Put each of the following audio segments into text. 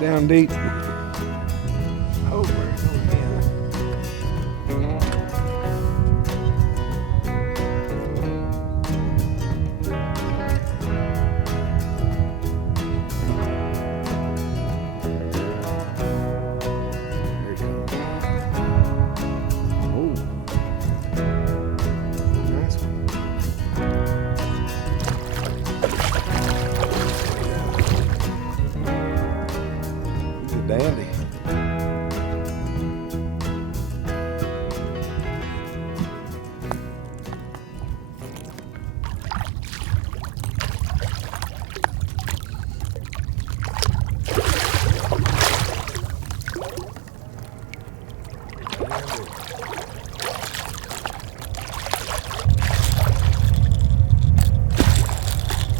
Down deep. Oh, where it goes again. There it goes. Oh, nice one. He's a dandy.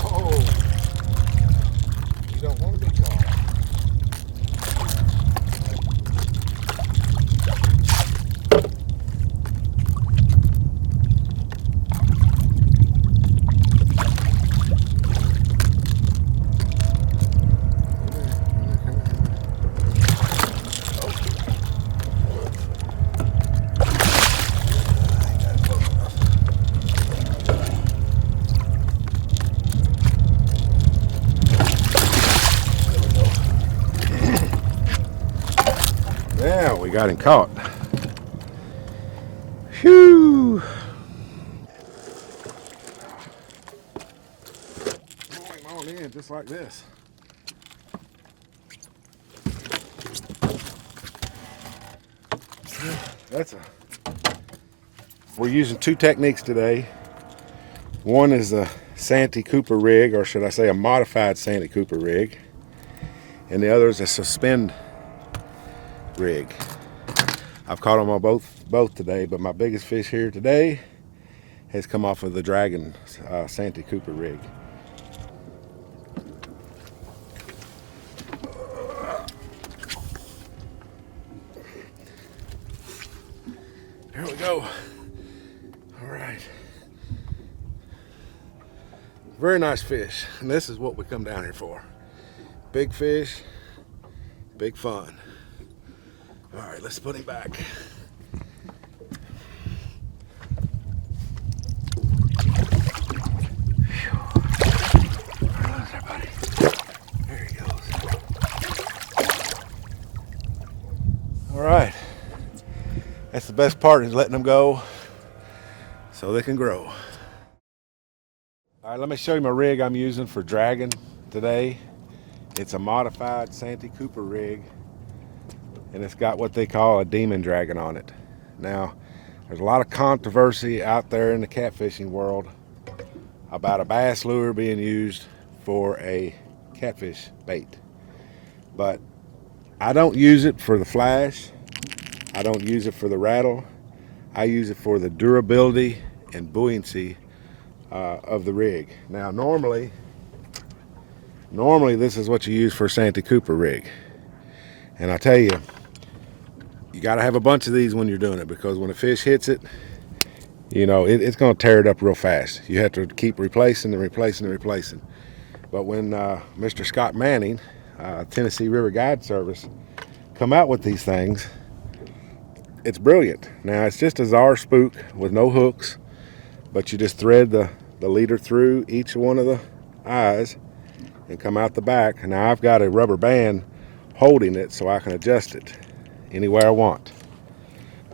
Oh, you don't want to be caught. Yeah, we got him caught. Phew. Pull him on in just like this. We're using two techniques today. One is a Santee Cooper rig, or should I say a modified Santee Cooper rig. And the other is a suspend rig. I've caught them on both today, but my biggest fish here today has come off of the Dragon Santee Cooper rig. Here we go. All right. Very nice fish, and this is what we come down here for. Big fish, big fun. All right, let's put him back. There, buddy. There he goes. All right. That's the best part, is letting them go so they can grow. All right, let me show you my rig I'm using for dragging today. It's a modified Santee Cooper rig, and it's got what they call a demon dragon on it. Now, there's a lot of controversy out there in the catfishing world about a bass lure being used for a catfish bait. But I don't use it for the flash. I don't use it for the rattle. I use it for the durability and buoyancy of the rig. Now, normally this is what you use for a Santee Cooper rig. And I tell you, you got to have a bunch of these when you're doing it, because when a fish hits it, you know, it's going to tear it up real fast. You have to keep replacing and replacing and replacing. But when Mr. Scott Manning, Tennessee River Guide Service, come out with these things, it's brilliant. Now, it's just a Czar spook with no hooks, but you just thread the leader through each one of the eyes and come out the back. Now, I've got a rubber band holding it so I can adjust it any way I want.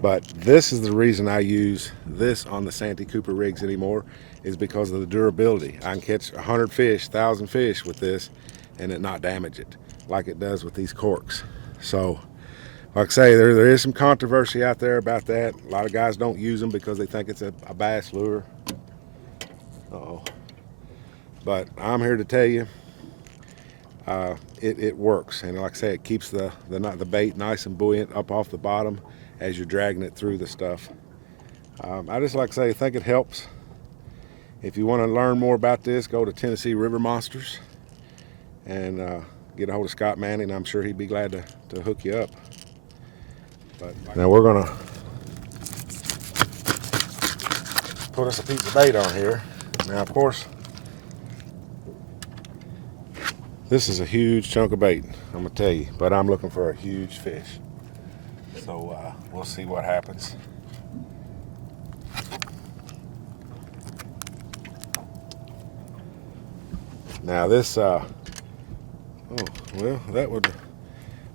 But this is the reason I use this on the Santee Cooper rigs anymore, is because of the durability. I can catch 100 fish, 1,000 fish with this and it not damage it like it does with these corks. So, like I say, there is some controversy out there about that. A lot of guys don't use them because they think it's a bass lure. Uh-oh. But I'm here to tell you, it works. And like I say, it keeps the bait nice and buoyant up off the bottom as you're dragging it through the stuff. I just like to say, I think it helps. If you want to learn more about this, go to Tennessee River Monsters and get a hold of Scott Manning. I'm sure he'd be glad to hook you up. But now we're gonna put us a piece of bait on here. Now, of course, this is a huge chunk of bait. I'm gonna tell you, but I'm looking for a huge fish. So we'll see what happens. Now this, oh well,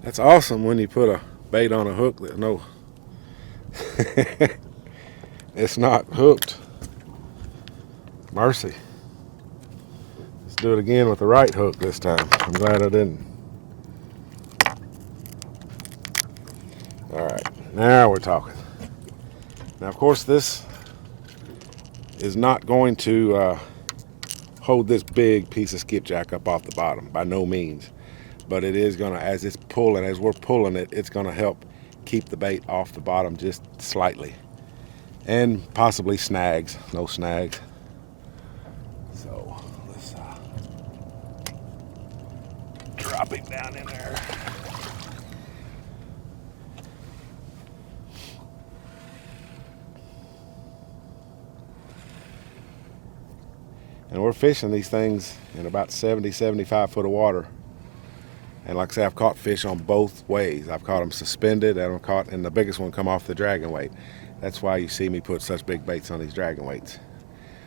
that's awesome when you put a bait on a hook that no, it's not hooked. Mercy. Let's do it again with the right hook this time. I'm glad I didn't. All right, now we're talking. Now, of course, this is not going to hold this big piece of skipjack up off the bottom, by no means. But it is gonna, as we're pulling it, it's gonna help keep the bait off the bottom just slightly. And possibly snags, no snags. So let's drop it down in there. And we're fishing these things in about 70, 75 foot of water. And like I say, I've caught fish on both ways. I've caught them suspended, and the biggest one come off the dragon weight. That's why you see me put such big baits on these dragon weights.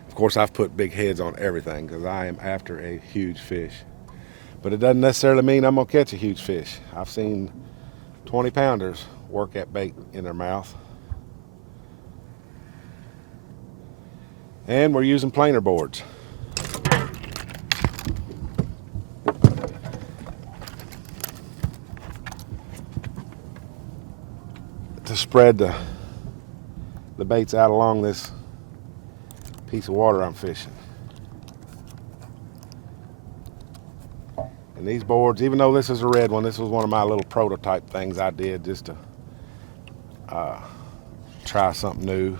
Of course, I've put big heads on everything because I am after a huge fish. But it doesn't necessarily mean I'm gonna catch a huge fish. I've seen 20-pounders work at bait in their mouth. And we're using planer boards. To spread the baits out along this piece of water I'm fishing. And these boards, even though this is a red one, this was one of my little prototype things I did just to try something new.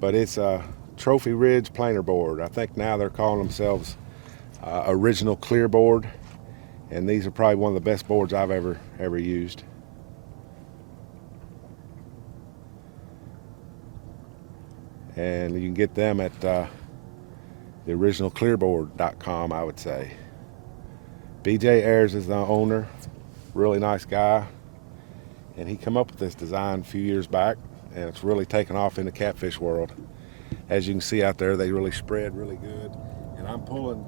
But it's a Trophy Ridge planer board. I think now they're calling themselves Original Clear Board. And these are probably one of the best boards I've ever used. And you can get them at theoriginalclearboard.com, I would say. BJ Ayers is the owner, really nice guy, and he came up with this design a few years back, and it's really taken off in the catfish world. As you can see out there, they really spread really good, and I'm pulling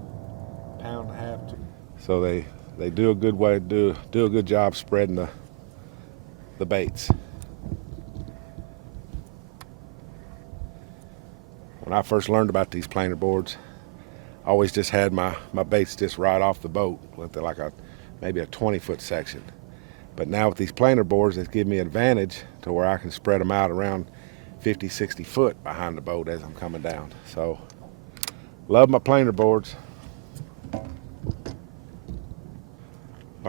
1.5 pounds. So they do a good way, do a good job spreading the baits. When I first learned about these planer boards, I always just had my baits just right off the boat with like maybe a 20-foot section. But now with these planer boards, it's given me an advantage to where I can spread them out around 50, 60 foot behind the boat as I'm coming down. So, love my planer boards. All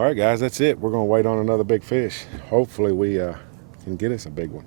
right, guys, that's it. We're gonna wait on another big fish. Hopefully we can get us a big one.